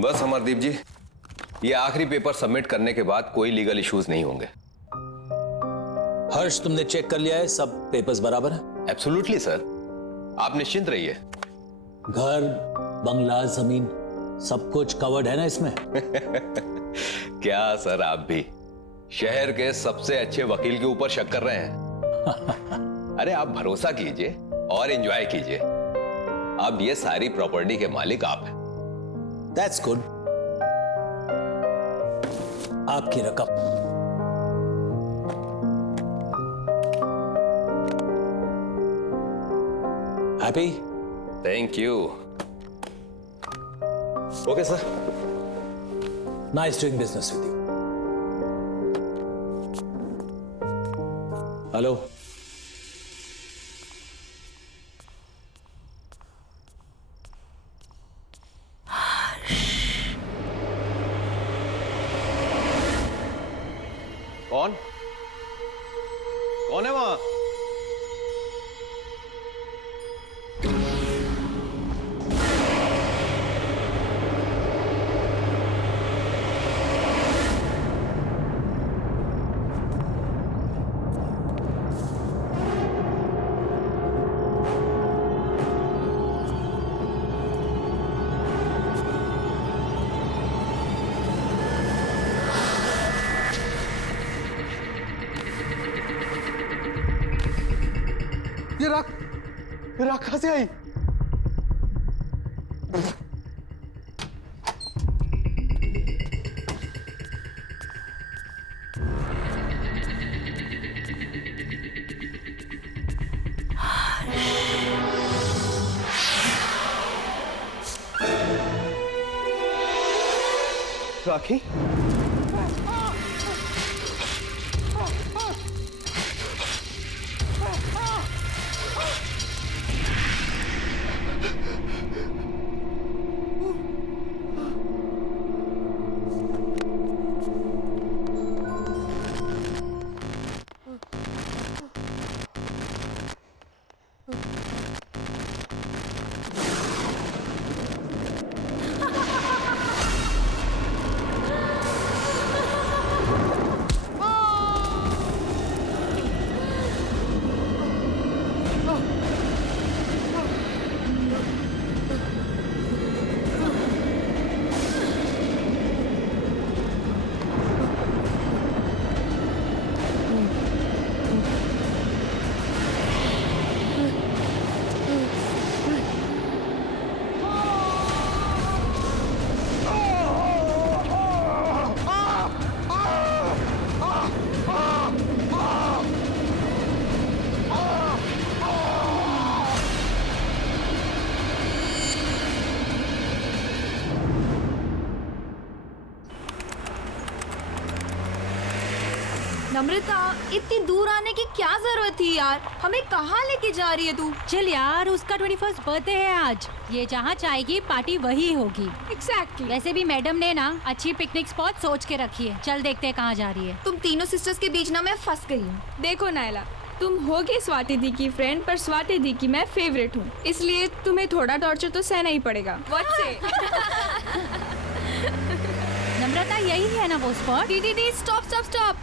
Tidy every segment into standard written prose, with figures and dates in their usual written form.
बस अमरदीप जी, ये आखिरी पेपर सबमिट करने के बाद कोई लीगल इश्यूज नहीं होंगे। हर्ष, तुमने चेक कर लिया है? सब पेपर्स बराबर है? एब्सोल्युटली सर, आप निश्चिंत रहिए। घर, बंगला, जमीन सब कुछ कवर्ड है ना इसमें? क्या सर, आप भी शहर के सबसे अच्छे वकील के ऊपर शक कर रहे हैं? अरे आप भरोसा कीजिए और एंजॉय कीजिए। अब ये सारी प्रॉपर्टी के मालिक आप हैं। That's good. आपकी रकम। Happy? Thank you. Okay sir. Nice doing business with you. Hello, कौन कौन है वहां? ये राख कहां से आई? राखी? नम्रता, इतनी दूर आने की क्या जरूरत थी यार? हमें कहाँ लेके जा रही है तू? चल यार, उसका 21st बर्थडे है आज। ये जहाँ चाहेगी पार्टी वही होगी। एग्जैक्टली। वैसे भी मैडम ने ना अच्छी पिकनिक स्पॉट सोच के रखी है। चल देखते हैं कहाँ जा रही है। तुम तीनों सिस्टर्स के बीच ना मैं फंस गई हूँ। देखो नायला, तुम होगी स्वाति दी की फ्रेंड, पर स्वाति दी की मैं फेवरेट हूँ, इसलिए तुम्हें थोड़ा टॉर्चर तो सहना ही पड़ेगा। नम्रता, यही है ना वो spot? The stop stop stop.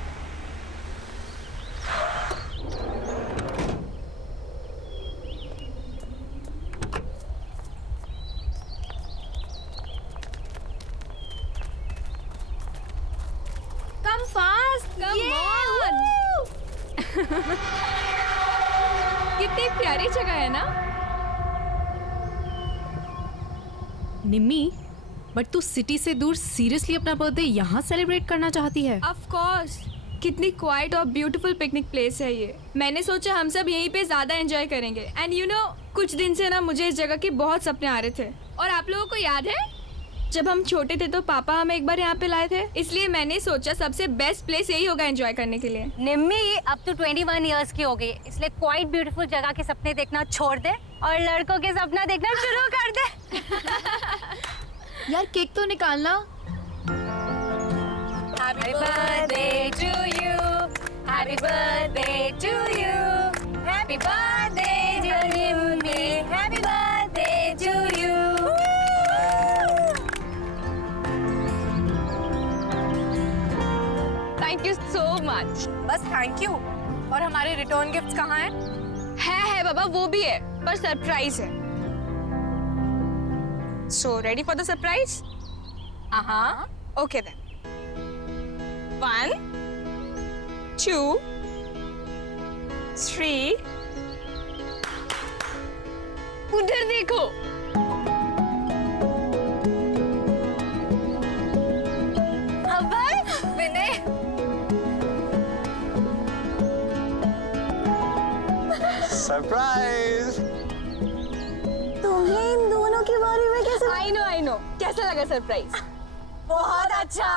Come fast! Come Yeah! on! Woo! कितनी प्यारी जगह है ना? निम्मी, बट तू सिटी से दूर सीरियसली अपना बर्थडे यहाँ सेलिब्रेट करना चाहती है? ऑफ कोर्स, कितनी क्वाइट और ब्यूटीफुल पिकनिक प्लेस है ये। मैंने सोचा हम सब यहीं पे ज्यादा एंजॉय करेंगे। एंड यू नो, कुछ दिन से ना मुझे इस जगह के बहुत सपने आ रहे थे। और आप लोगों को याद है जब हम छोटे थे तो पापा हमें एक बार यहाँ पे लाए थे, इसलिए मैंने सोचा सबसे बेस्ट प्लेस यही होगा एंजॉय करने के लिए। निम्मी, अब तो 21 इयर्स की हो गई, इसलिए क्वाइट ब्यूटीफुल जगह के सपने देखना छोड़ दे और लड़कों के सपना देखना शुरू कर दे। यार केक तो निकालना। Happy birthday to you, happy birthday to you, happy birthday dear Nimmi, happy birthday to you. Much. बस थैंक यू। और हमारे रिटर्न गिफ्ट्स कहाँ हैं? है बाबा, वो भी है, पर सरप्राइज है। So ready for the surprise? हाँ। Okay then. 1 2 3। उधर देखो। अभय, विनय, सरप्राइज। तुम्हें इन दोनों के बारे में कैसे? I know. कैसा लगा सरप्राइज? बहुत अच्छा।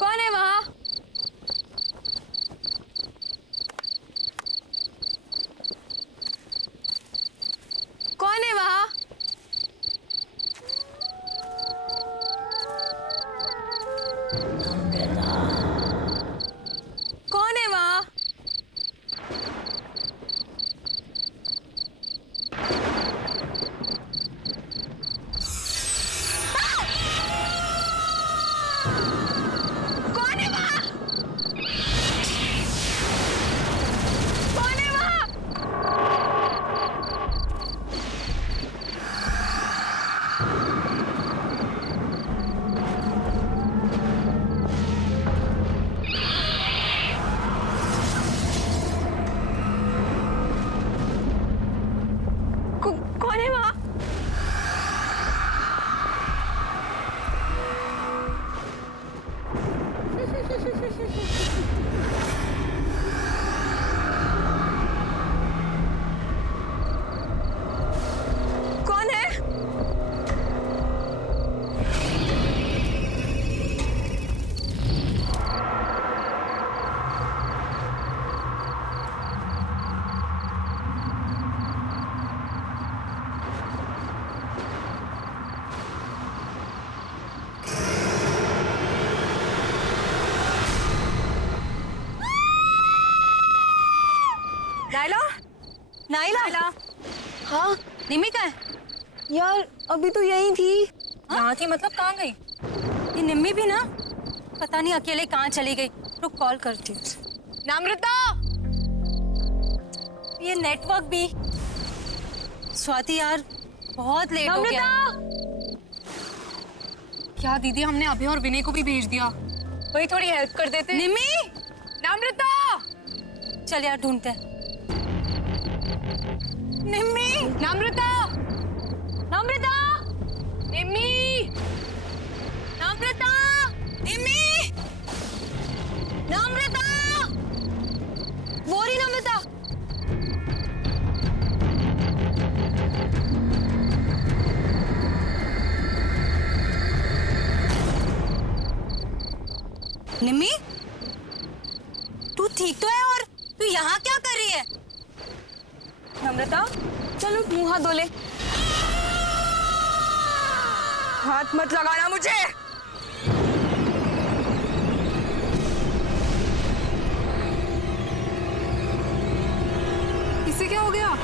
कौन है वहाँ? कौन है वहाँ? कौन है वहाँ? कौन है वहाँ? कौन है वहाँ? कौन है वहाँ? कौन है? Naila, Naila. हाँ, निमी का है? यार अभी तो यही थी। यहाँ थी मतलब कहाँ गई? ये निम्मी भी ना पता नहीं अकेले कहाँ चली गई। रुक कॉल करती हूँ। नम्रता, ये नेटवर्क भी। स्वाति यार बहुत लेट हो गया। क्या दीदी, हमने अभय और विनय को भी भेज दिया। वही थोड़ी हेल्प कर देते। निम्मी, नम्रता, चल यार ढूंढते हैं। निम्मी, नम्रता, नम्रता, निम्मी, नम्रता, निम्मी, नम्रता, वो रही नम्रता। निम्मी, तू ठीक तो है? और तू यहाँ क्या कर रही है? नम्रता, चलो मुंह हाथ धो ले। हाथ मत लगाना मुझे। इससे क्या हो गया?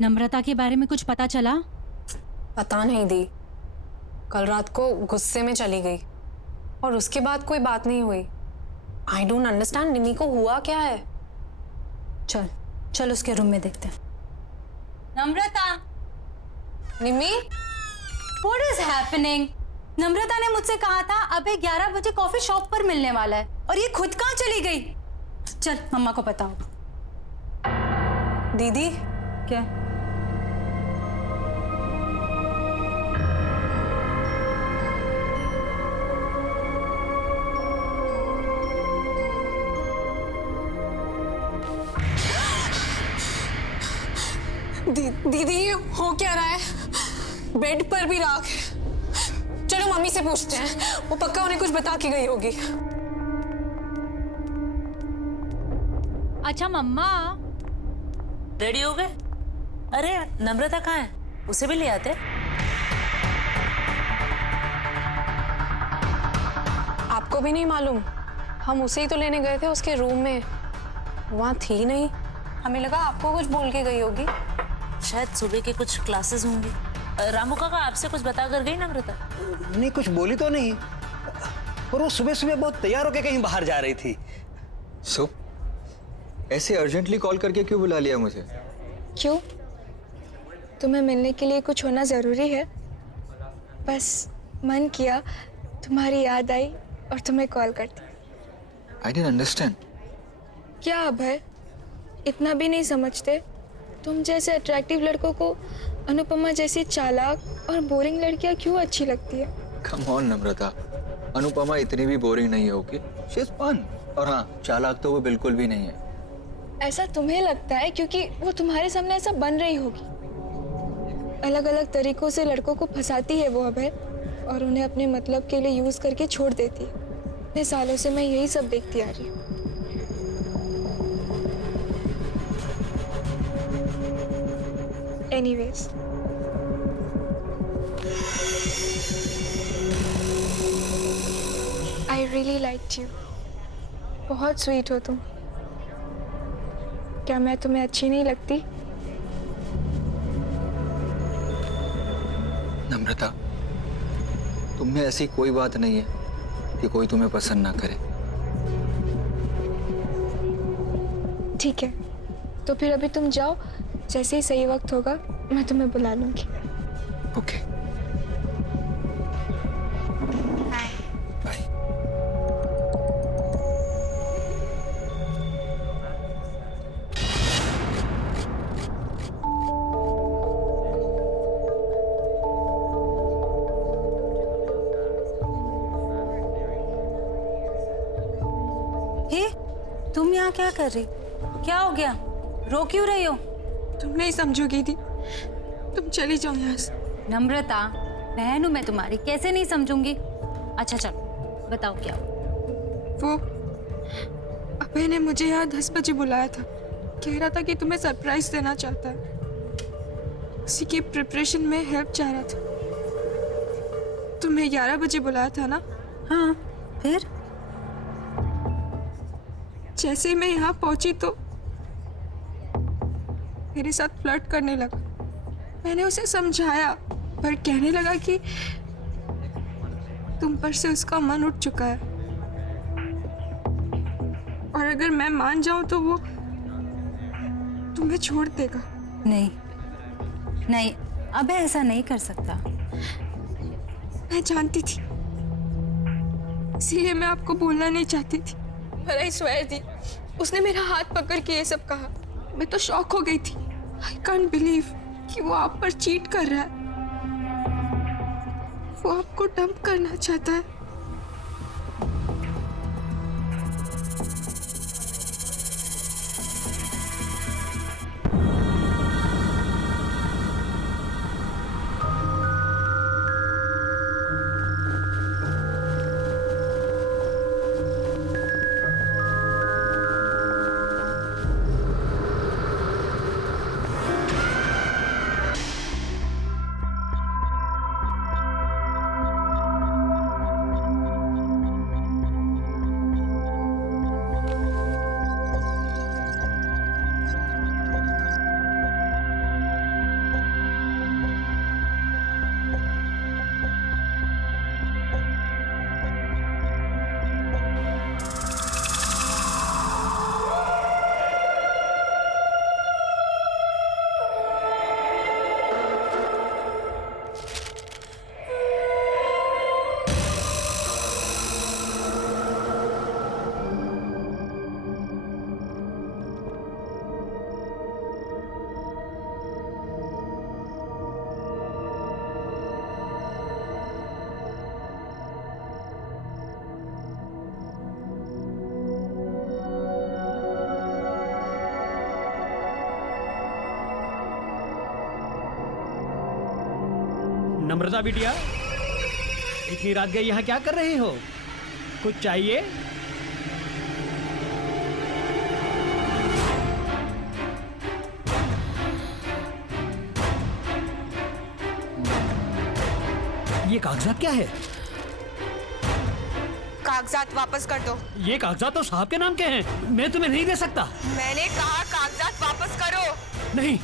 नम्रता के बारे में कुछ पता चला? पता नहीं दी, कल रात को गुस्से में चली गई और उसके बाद कोई बात नहीं हुई। आई डोंट अंडरस्टैंड, निमी को हुआ क्या है? चल चल उसके रूम में देखते हैं। नम्रता, निमी, What is happening? नम्रता ने मुझसे कहा था अबे 11 बजे कॉफी शॉप पर मिलने वाला है और ये खुद कहाँ चली गई? चल मम्मा को बताओ। दीदी क्या? दीदी ये हो क्या रहा है? बेड पर भी राख है। चलो मम्मी से पूछते हैं, वो पक्का उन्हें कुछ बता के गई होगी। अच्छा मम्मा, रेडी हो गए? अरे नम्रता कहाँ है? उसे भी ले आते। आपको भी नहीं मालूम? हम उसे ही तो लेने गए थे उसके रूम में, वहाँ थी नहीं। हमें लगा आपको कुछ बोल के गई होगी। शायद सुबह के कुछ क्लासेस होंगे। रामू काका आपसे कुछ बता कर गई नम्रता? नहीं, कुछ बोली तो नहीं, और वो सुबह सुबह बहुत तैयार होकर कहीं बाहर जा रही थी। सो ऐसे अर्जेंटली कॉल करके क्यों बुला लिया मुझे? क्यों? तुम्हें मिलने के लिए कुछ होना ज़रूरी है? बस मन किया, तुम्हारी याद आई और तुम्हें कॉल कर दी। I didn't understand. क्या अभय, इतना भी नहीं समझते? तुम जैसे अट्रैक्टिव लड़कों को अनुपमा जैसी चालाक और बोरिंग लड़कियां क्यों अच्छी लगती है? कम ऑन नम्रता, अनुपमा इतनी भी बोरिंग नहीं है। Okay, she is fun. और हाँ, चालाक तो वो बिल्कुल भी नहीं है। ऐसा तुम्हें लगता है क्योंकि वो तुम्हारे सामने ऐसा बन रही होगी। अलग अलग तरीकों से लड़कों को फंसाती है वो अभय, और उन्हें अपने मतलब के लिए यूज करके छोड़ देती है। इतने सालों से मैं यही सब देखती आ रही हूँ। Anyways, I really liked you. बहुत स्वीट हो तुम। क्या मैं तुम्हें अच्छी नहीं लगती? नम्रता, तुम में ऐसी कोई बात नहीं है कि कोई तुम्हें पसंद ना करे। ठीक है, तो फिर अभी तुम जाओ, जैसे ही सही वक्त होगा मैं तुम्हें बुला लूंगी। Okay, bye. हे, तुम यहाँ क्या कर रही? क्या हो गया? रो क्यों रही हो? तुम नहीं समझोगी दी, तुम चली जाओ यहाँ से। नम्रता, बहन हूँ मैं तुम्हारी, कैसे नहीं समझूंगी? अच्छा चलो बताओ क्या हुआ? वो अभय ने मुझे यहाँ 10 बजे बुलाया था। कह रहा था कि तुम्हें सरप्राइज देना चाहता है। उसी की प्रिपरेशन में हेल्प चाह रहा था। तुम्हें 11 बजे बुलाया था ना? हाँ, फिर? जैसे ही मैं यहाँ पहुंची तो मेरे साथ फ्लर्ट करने लगा। मैंने उसे समझाया, पर कहने लगा कि तुम पर से उसका मन उठ चुका है, और अगर मैं मान जाऊं तो वो तुम्हें छोड़ देगा। नहीं नहीं, अबे ऐसा नहीं कर सकता। मैं जानती थी, इसीलिए मैं आपको बोलना नहीं चाहती थी। पर आई स्वेयर दी, उसने मेरा हाथ पकड़ के ये सब कहा। मैं तो शॉक हो गई थी। आई कांट बिलीव कि वो आप पर चीट कर रहा है। वो आपको डंप करना चाहता है। नम्रता बिटिया, इतनी रात गई यहाँ क्या कर रही हो? कुछ चाहिए? ये कागजात क्या है? कागजात वापस कर दो। ये कागजात तो साहब के नाम के हैं, मैं तुम्हें नहीं दे सकता। मैंने कहा कागजात वापस करो। नहीं।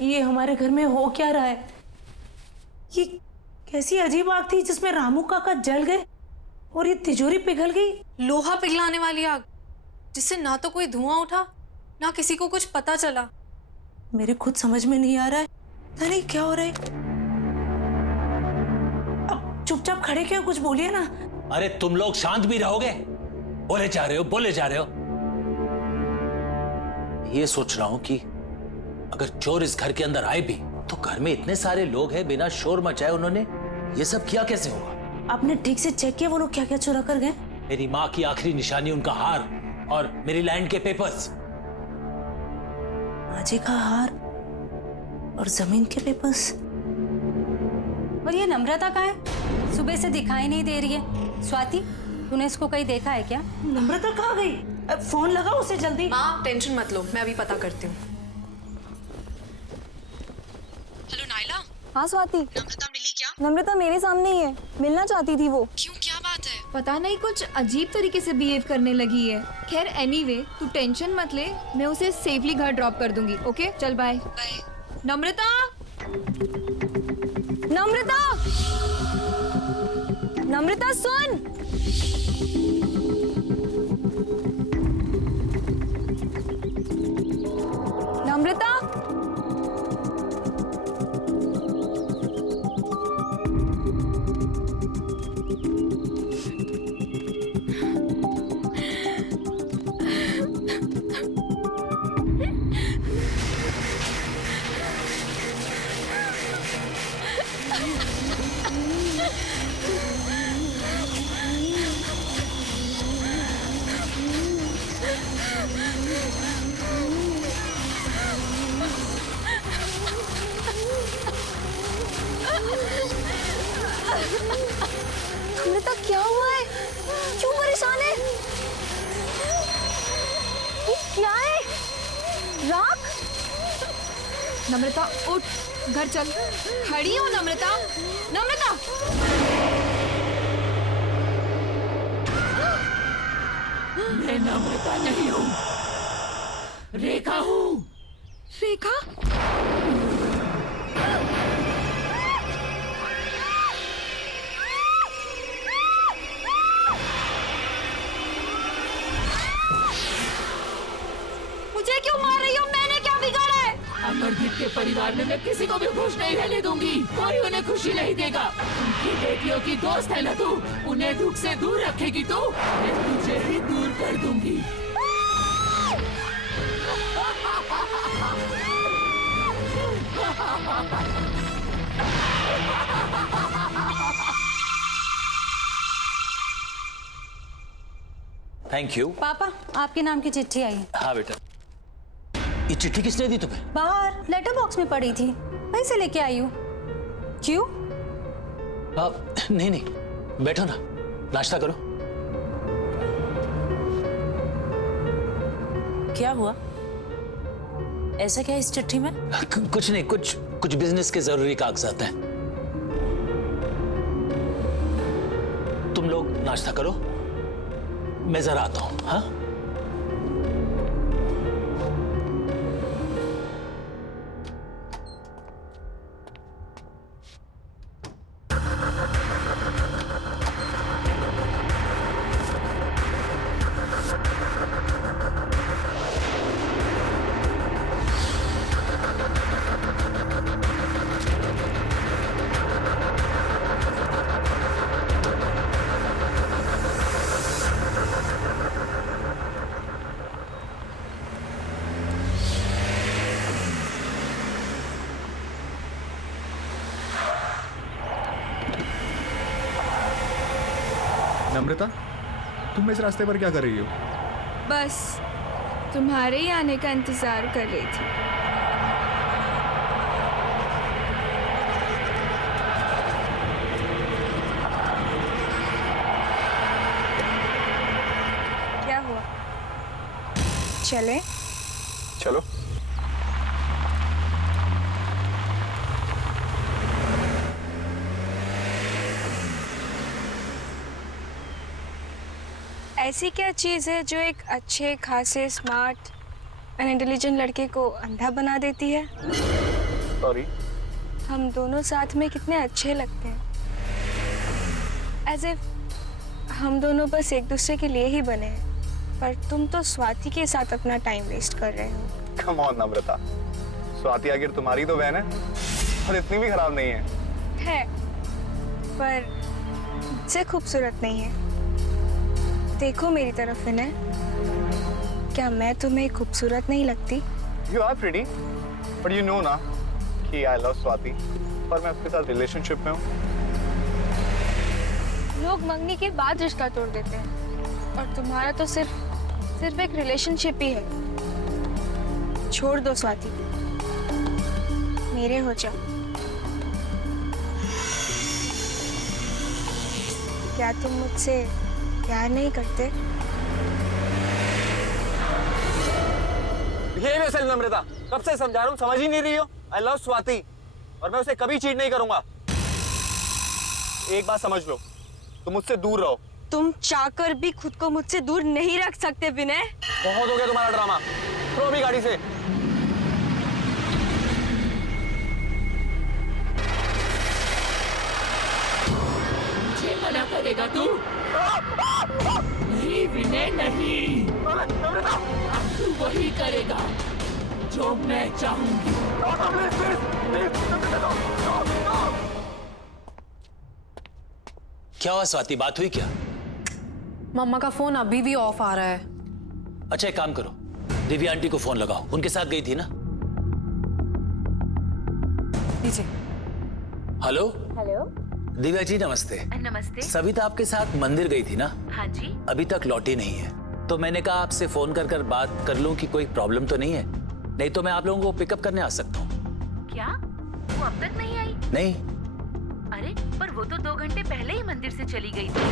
ये हमारे घर में हो क्या रहा है? ये कैसी अजीब आग थी जिसमें रामू काका जल गए और ये तिजोरी पिघल गई। लोहा पिघलाने वाली आग, जिससे ना तो कोई धुआं उठा ना किसी को कुछ पता चला। मेरे खुद समझ में नहीं आ रहा है, पता नहीं क्या हो रहा है। अब चुपचाप खड़े क्यों, कुछ बोलिए ना। अरे तुम लोग शांत भी रहोगे? बोले जा रहे हो, बोले जा रहे हो। ये सोच रहा हूं कि अगर चोर इस घर के अंदर आए भी तो घर में इतने सारे लोग हैं, बिना शोर मचाए उन्होंने ये सब किया कैसे होगा? आपने ठीक से चेक किया वो लोग क्या क्या चुरा कर गए? मेरी माँ की आखिरी निशानी, उनका हार और मेरी लैंड के पेपर्स। माँ जी का हार और जमीन के पेपर्स। और ये नम्रता कहाँ है? सुबह से दिखाई नहीं दे रही है। स्वाति, तूने इसको कहीं देखा है क्या? नम्रता कहाँ गई? फोन लगाओ उसे जल्दी। माँ टेंशन मत लो, मैं अभी पता करती हूँ। Hello Naila. हाँ स्वाति। नम्रता मिली क्या? नम्रता मेरे सामने ही है, मिलना चाहती थी वो। क्यों, क्या बात है? पता नहीं कुछ अजीब तरीके से बिहेव करने लगी है। खैर एनीवे, तू टेंशन मत ले, मैं उसे सेफली घर ड्रॉप कर दूंगी। ओके चल बाय। नम्रता, नम्रता, नम्रता सुन। नम्रता, नम्रता क्या हुआ है? क्यों परेशान है? ये क्या है? राख? नम्रता उठ, घर चल। खड़ी हो नम्रता। नम्रता, मैं नम्रता नहीं हूँ, रेखा हूँ। रेखा? मुझे क्यों मार रही हो? मैंने क्या बिगाड़ा है? अमरदीप के परिवार में मैं किसी को भी खुश नहीं रहने दूंगी। कोई उन्हें खुशी नहीं देगा। उनकी बेटियों की दोस्त है ना तू, उन्हें दुख से दूर रखेगी तो मैं तुझे भी दूर कर दूंगी। Thank you. पापा, आपके नाम की चिट्ठी आई है। हाँ बेटा। ये चिट्ठी किसने दी तुम्हें? बाहर लेटर बॉक्स में पड़ी थी, वहीं से लेके आई हूँ। क्यों? नहीं नहीं, बैठो ना, नाश्ता करो। क्या हुआ? ऐसा क्या इस चिट्ठी में? कुछ नहीं, कुछ बिजनेस के जरूरी कागजात हैं। तुम लोग नाश्ता करो, मैं जरा आता हूं। हाँ, नम्रता, तुम इस रास्ते पर क्या कर रही हो? बस तुम्हारे ही आने का इंतजार कर रही थी। क्या हुआ? चले? चलो। ऐसी क्या चीज़ है जो एक अच्छे खासे स्मार्ट एंड इंटेलिजेंट लड़के को अंधा बना देती है? सॉरी। हम दोनों साथ में कितने अच्छे लगते हैं, एज इफ हम दोनों बस एक दूसरे के लिए ही बने हैं, पर तुम तो स्वाति के साथ अपना टाइम वेस्ट कर रहे हो। कम ऑन नम्रता, स्वाति आखिर तुम्हारी तो बहन है और इतनी भी खराब नहीं है। पर मुझसे खूबसूरत नहीं है। देखो मेरी तरफ विनय, क्या मैं तुम्हें खूबसूरत नहीं लगती? You are pretty, but you know ना कि I love स्वाति और मैं उसके साथ रिलेशनशिप में हूँ। लोग मंगनी के बाद रिश्ता तोड़ देते हैं और तुम्हारा तो सिर्फ एक रिलेशनशिप ही है। छोड़ दो स्वाति, मेरे हो जाओ। क्या तुम मुझसे प्यार नहीं करते? नम्रता, कब से समझा रहा हूँ, समझ ही नहीं रही हो। I love स्वाति और मैं उसे कभी चीट नहीं करूंगा। एक बात समझ लो, तुम मुझसे दूर रहो। तुम चाहकर भी खुद को मुझसे दूर नहीं रख सकते विनय। बहुत हो गया तुम्हारा ड्रामा, थ्रो भी गाड़ी से। मुझे मना करेगा तू? नहीं विनय नहीं, अब तू वही करेगा जो मैं चाहूंगी। क्या हुआ स्वाति, बात हुई क्या? मम्मा का फोन अभी भी ऑफ आ रहा है। अच्छा एक काम करो, दिव्या आंटी को फोन लगाओ, उनके साथ गई थी ना? लीजिए। हेलो हेलो दिव्या जी, नमस्ते। नमस्ते। सविता आपके साथ मंदिर गई थी ना? हाँ जी। अभी तक लौटी नहीं है, तो मैंने कहा आपसे फोन कर बात कर लूं कि कोई प्रॉब्लम तो नहीं है, नहीं तो मैं आप लोगों को पिकअप करने आ सकता हूँ। क्या वो अब तक नहीं आई? नहीं। अरे पर वो तो 2 घंटे पहले ही मंदिर से चली गई थी।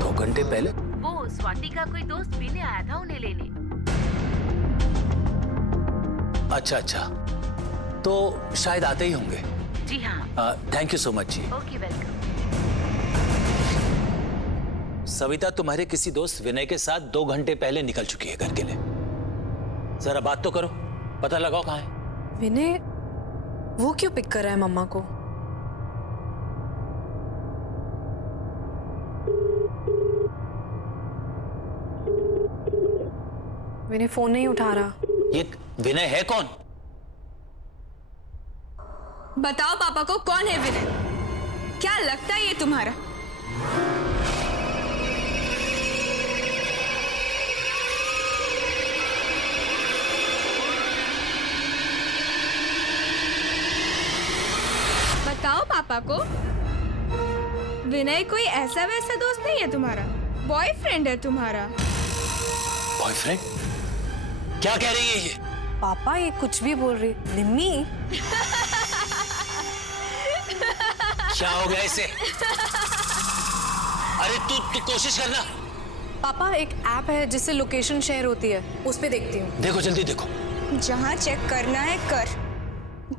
2 घंटे पहले? वो स्वाति का कोई दोस्त पीने आया था उन्हें लेने। अच्छा अच्छा, तो शायद आते ही होंगे। जी हाँ। थैंक यू सो मच जी। Okay welcome. सविता तुम्हारे किसी दोस्त विनय के साथ 2 घंटे पहले निकल चुकी है घर के लिए। जरा बात तो करो, पता लगाओ कहाँ है। विनय वो क्यों पिक कर रहा है मम्मा को? विनय फोन नहीं उठा रहा। ये विनय है कौन? बताओ पापा को, कौन है विनय? क्या लगता है ये तुम्हारा? बताओ पापा को। विनय कोई ऐसा वैसा दोस्त नहीं है तुम्हारा, बॉयफ्रेंड है तुम्हारा। बॉयफ्रेंड? क्या कह रही है ये? पापा ये कुछ भी बोल रही। निम्मी क्या हो गया इसे? अरे तू कोशिश करना। पापा एक ऐप है जिससे लोकेशन शेयर होती है, उस पे देखती हूँ। देखो जल्दी देखो। जहाँ चेक करना है कर,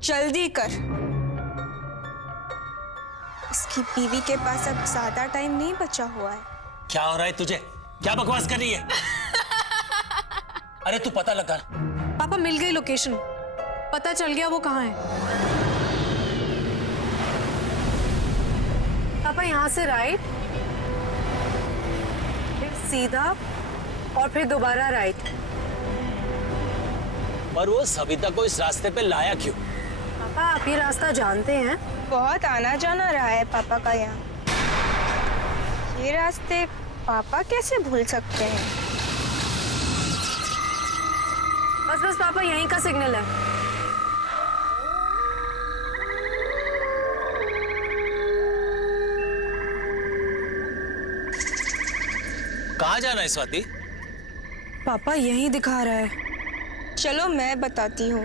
जल्दी कर। इसकी बीवी के पास अब ज्यादा टाइम नहीं बचा हुआ है। क्या हो रहा है तुझे? क्या बकवास कर रही है? अरे तू पता लगा। पापा मिल गई लोकेशन, पता चल गया वो कहाँ है। पापा यहाँ से राइट, फिर सीधा और फिर दोबारा राइट। पर वो सविता को इस रास्ते पे लाया क्यों? पापा आप ये रास्ता जानते हैं? बहुत आना जाना रहा है पापा का यहाँ। ये रास्ते पापा कैसे भूल सकते हैं? बस बस पापा यहीं का सिग्नल है। कहाँ जाना है स्वाति? पापा यही दिखा रहा है। चलो मैं बताती हूँ।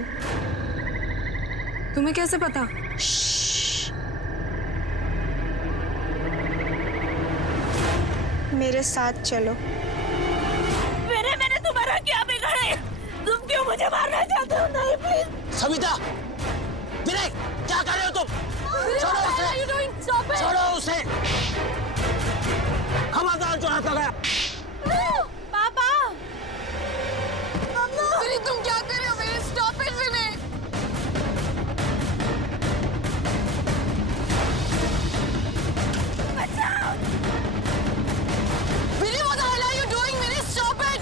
तुम्हें कैसे पता? मेरे साथ चलो। मैंने तुम्हारा क्या बिगाड़ा? तुम क्यों मुझे मारना चाहते हो? नहीं प्लीज। सविता, विनय, क्या कर रहे हो तुम? छोड़ो उसे! छोड़ो उसे! खबरदार जो हाथ लगाया। पापा! विनय तुम क्या कर रहे हो? विनय स्टॉप इट विनय। बचाओ! विनय what the hell are you doing? Vinay stop it!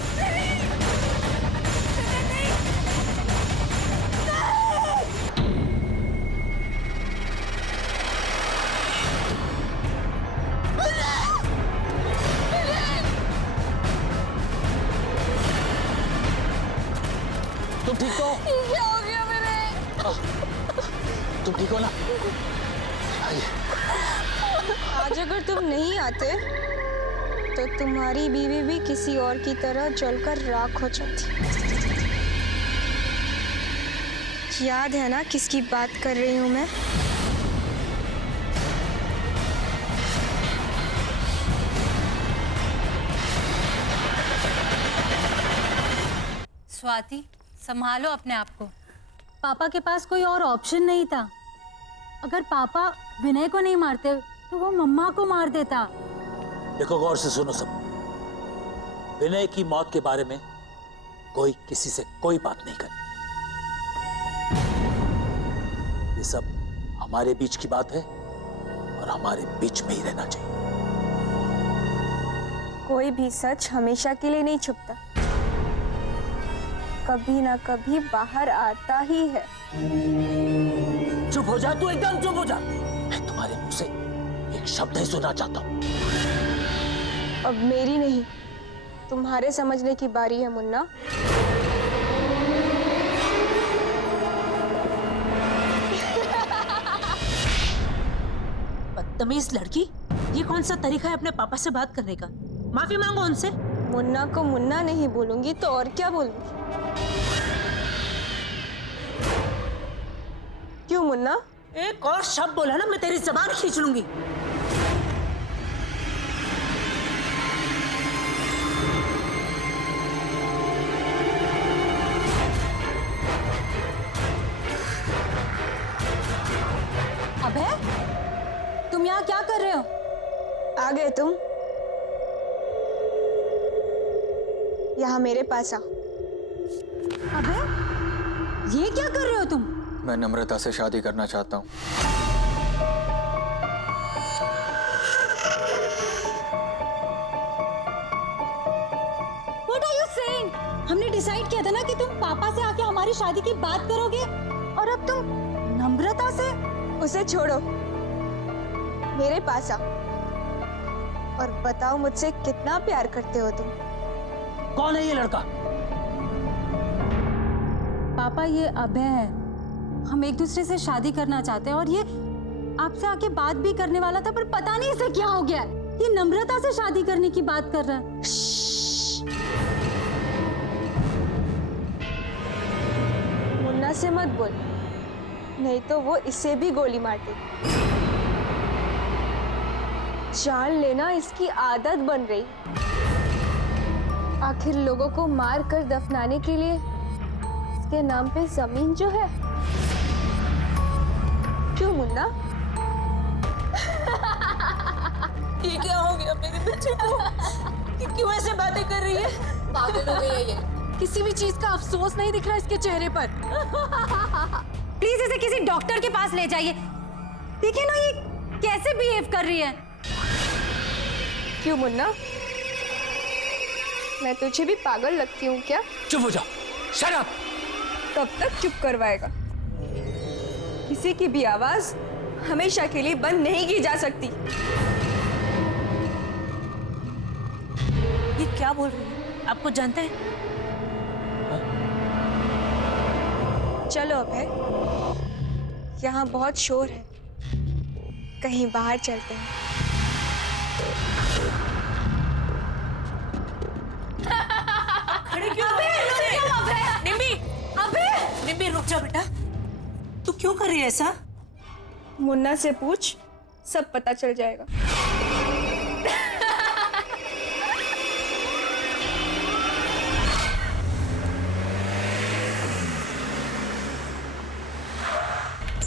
तुम ठीक हो? क्या हो गया विनय? तुम ठीक हो ना? आइए। आज अगर तुम नहीं आते तो तुम्हारी बीवी भी किसी और की तरह जलकर राख हो जाती। याद है ना किसकी बात कर रही हूँ मैं? स्वाति, संभालो अपने आप को। पापा के पास कोई और ऑप्शन नहीं था। अगर पापा विनय को नहीं मारते तो वो मम्मा को मार देता। देखो, गौर से सुनो सब। विनय की मौत के बारे में कोई किसी से कोई बात नहीं करे। ये सब हमारे बीच की बात है और हमारे बीच में ही रहना चाहिए। कोई भी सच हमेशा के लिए नहीं छुपता, कभी ना कभी बाहर आता ही है। चुप हो जा तू, एकदम चुप हो जा। मैं तुम्हारे मुंह से एक शब्द नहीं सुनना चाहता हूं। अब मेरी नहीं, तुम्हारे समझने की बारी है मुन्ना। बदतमीज लड़की, ये कौन सा तरीका है अपने पापा से बात करने का? माफी मांगो उनसे। मुन्ना को मुन्ना नहीं बोलूंगी तो और क्या बोलूंगी? क्यों मुन्ना? एक और शब्द बोला ना मैं तेरी जबान खींच लूंगी। अबे, तुम यहाँ क्या कर रहे हो? आ गए तुम? यहाँ मेरे पास आ। अबे, ये क्या कर रहे हो तुम? मैं नम्रता से शादी करना चाहता हूँ। What are you saying? हमने डिसाइड किया था ना कि तुम पापा से आके हमारी शादी की बात करोगे, और अब तुम नम्रता से? उसे छोड़ो, मेरे पास आ और बताओ मुझसे कितना प्यार करते हो तुम। कौन है ये लड़का? पापा, ये अभय है। हम एक दूसरे से शादी करना चाहते हैं और ये आपसे आके बात भी करने वाला था, पर पता नहीं इसे क्या हो गया। ये नम्रता से शादी करने की बात कर रहा है। मुन्ना से मत बोल, नहीं तो वो इसे भी गोली मार दे। जान लेना इसकी आदत बन रही। आखिर लोगों को मार कर दफनाने के लिए इसके नाम पे जमीन जो है। क्यों मुन्ना? ये क्या हो गया मेरे बच्चे को? क्यों ऐसे बातें कर रही है? पागल हो गई है ये। किसी भी चीज का अफसोस नहीं दिख रहा इसके चेहरे पर। प्लीज इसे किसी डॉक्टर के पास ले जाइए। देखिए ना ये कैसे बिहेव कर रही है। क्यों मुन्ना, मैं तुझे भी पागल लगती हूँ क्या? चुप हो जाओ, शट अप। कब तक चुप करवाएगा? किसी की भी आवाज हमेशा के लिए बंद नहीं की जा सकती। ये क्या बोल रही है? आपको जानते हैं? चलो अभय, यहाँ बहुत शोर है, कहीं बाहर चलते हैं। नम्रता बेटा, तू क्यों कर रही है ऐसा? मुन्ना से पूछ, सब पता चल जाएगा।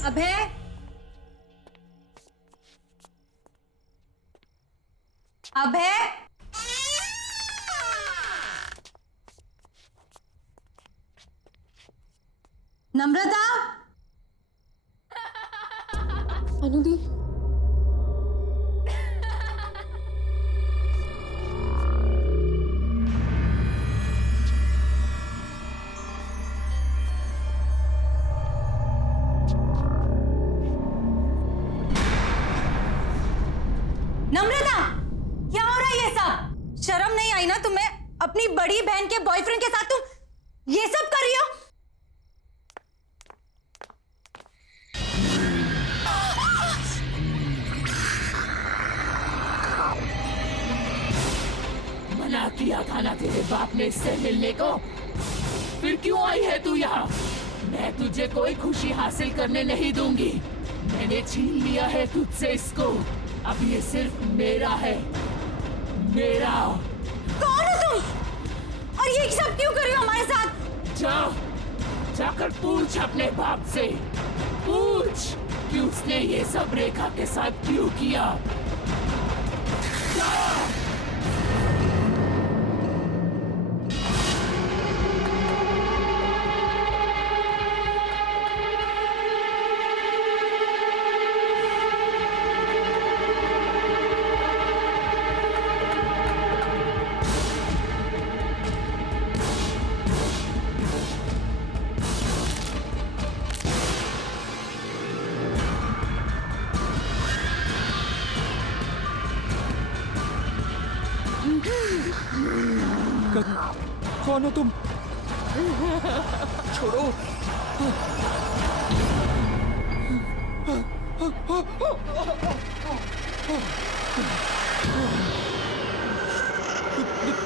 अभय, अभय, नम्रता, अनुदी, नम्रता, क्या हो रहा है ये सब? शर्म नहीं आई ना तुम्हें? अपनी बड़ी बहन के बॉयफ्रेंड के साथ तुम ये सब कर रही हो? मना किया था ना तेरे बाप ने इससे मिलने को, फिर क्यों आई है तू यहाँ? मैं तुझे कोई खुशी हासिल करने नहीं दूंगी। मैंने छीन लिया है तुझसे इसको, अब ये सिर्फ मेरा है, मेरा। कौन हो तुम? और ये सब क्यों कर रही हो हमारे साथ? जाकर पूछ अपने बाप से, पूछ कि उसने ये सब रेखा के साथ क्यों किया। जा। कौन हो तुम? छोड़ो।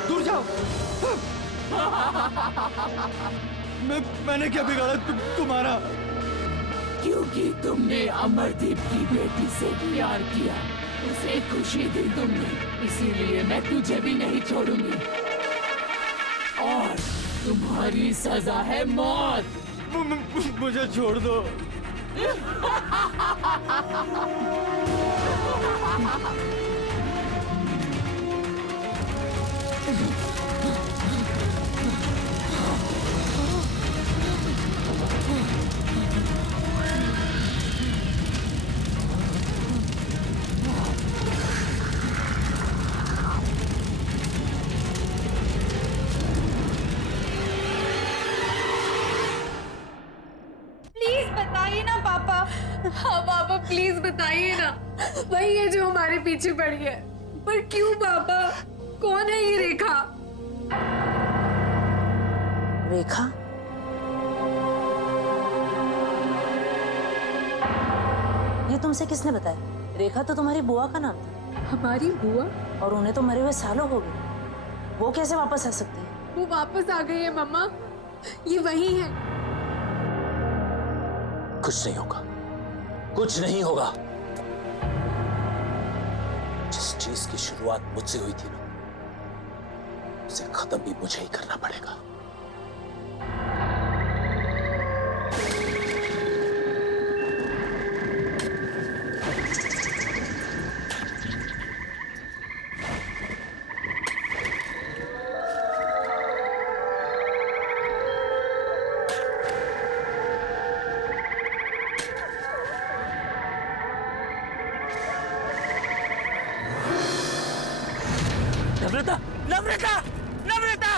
दूर जाओ। मैंने क्या बिगाड़ा तुम्हारा? क्योंकि तुमने अमरदीप की बेटी से प्यार किया, उसे खुशी दी तुमने, इसीलिए मैं तुझे भी नहीं छोड़ूंगी। और तुम्हारी सजा है मौत। मुझे छोड़ दो। बताइए ना पापा। हाँ पापा प्लीज बताइए ना, वही है जो हमारे पीछे पड़ी है। पर क्यों पापा? कौन है ये रेखा? रेखा? ये तुमसे किसने बताया? रेखा तो तुम्हारी बुआ का नाम था। हमारी बुआ? और उन्हें तो मरे हुए सालों हो गए, वो कैसे वापस आ सकती है? वो वापस आ गई है मम्मा, ये वही है। कुछ नहीं होगा, कुछ नहीं होगा। जिस चीज की शुरुआत मुझसे हुई थी ना, उसे खत्म भी मुझे ही करना पड़ेगा। नम्रता, नम्रता, नम्रता,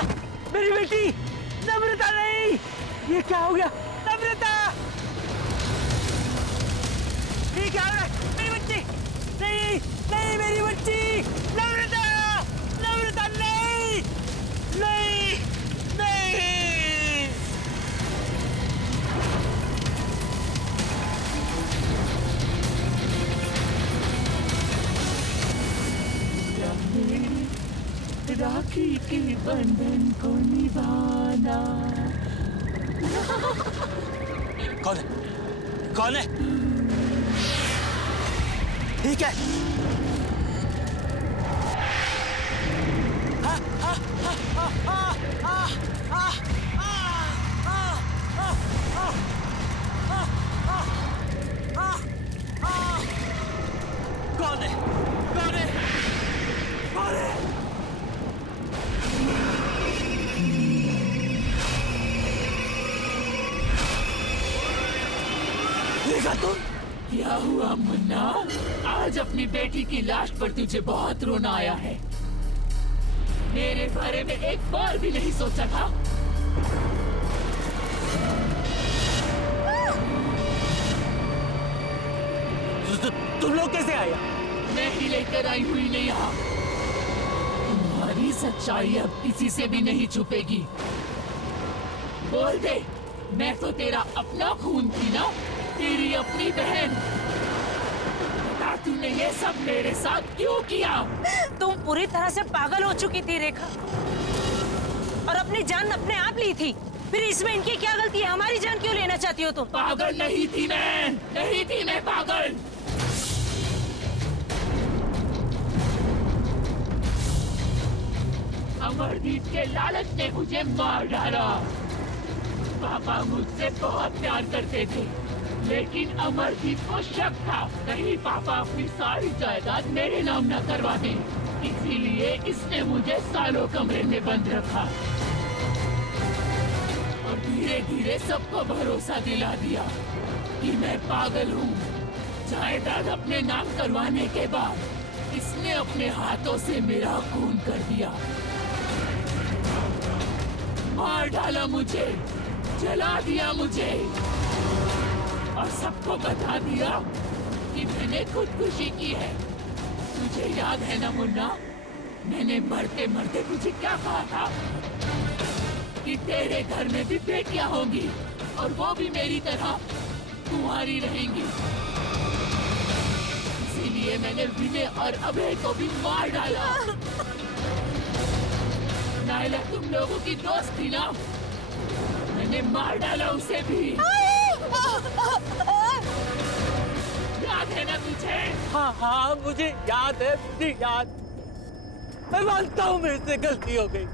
मेरी बेटी, नम्रता नहीं, ये क्या हो गया? नम्रता, ये क्या हो रहा है? मेरी बच्ची, नहीं, नहीं मेरी बच्ची, नम्रता, नम्रता नहीं, नहीं, नहीं। राखी के बंधन को निभाना। कौन है? कौन है? ठीक है। कौन है? कौन है? कौन है? देखा तुम? क्या हुआ मुन्ना? आज अपनी बेटी की लाश पर तुझे बहुत रोना आया है। मेरे बारे में एक बार भी नहीं सोचा था? तुम लोग कैसे आए? मैं ही लेकर आई हुई नहीं यहाँ। तुम्हारी सच्चाई अब किसी से भी नहीं छुपेगी। बोल दे, मैं तो तेरा अपना खून थी ना, तेरी अपनी बहन। बता, तूने ये सब मेरे साथ क्यों किया? तुम पूरी तरह से पागल हो चुकी थी रेखा, और अपनी जान अपने आप ली थी। फिर इसमें इनकी क्या गलती है? हमारी जान क्यों लेना चाहती हो तुम? पागल नहीं थी मैं, नहीं थी मैं पागल। अमरदीप के लालच ने मुझे मार डाला। पापा मुझसे बहुत प्यार करते थे, लेकिन अमरदीप को शक था कहीं पापा अपनी सारी जायदाद मेरे नाम न करवा दें। इसीलिए इसने मुझे सालों कमरे में बंद रखा और धीरे धीरे सबको भरोसा दिला दिया कि मैं पागल हूँ। जायदाद अपने नाम करवाने के बाद इसने अपने हाथों से मेरा खून कर दिया, मार डाला मुझे, जला दिया मुझे, और सबको बता दिया कि मैंने खुदकुशी की है। तुझे याद है ना मुन्ना, मैंने मरते मरते तुझे क्या कहा था? कि तेरे घर में भी बेटियां होंगी और वो भी मेरी तरह तुम्हारी रहेंगी। इसीलिए मैंने विनय और अभय को भी मार डाला। नायला तुम लोगों की दोस्त थी ना, मैंने मार डाला उसे भी। याद है ना तुझे? हाँ हाँ मुझे याद है, मुझे याद। मैं मानता हूँ मेरे से गलती हो गई।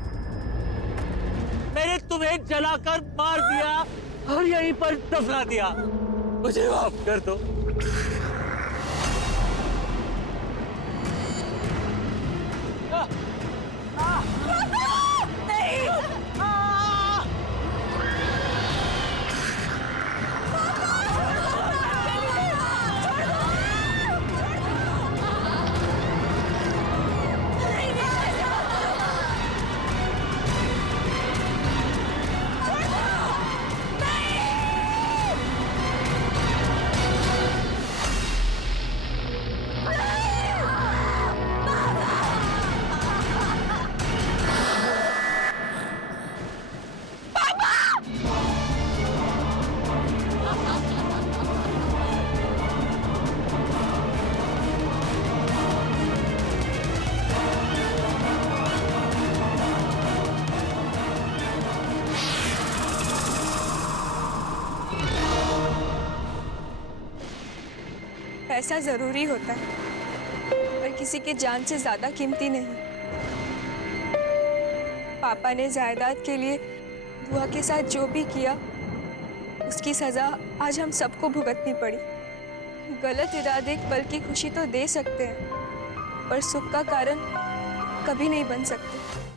मैंने तुम्हें जलाकर मार दिया और यहीं पर दफना दिया। मुझे माफ कर दो। पैसा जरूरी होता है, पर किसी की जान से ज्यादा कीमती नहीं। पापा ने जायदाद के लिए बुआ के साथ जो भी किया, उसकी सजा आज हम सबको भुगतनी पड़ी। गलत इरादे एक पल की खुशी तो दे सकते हैं, पर सुख का कारण कभी नहीं बन सकते।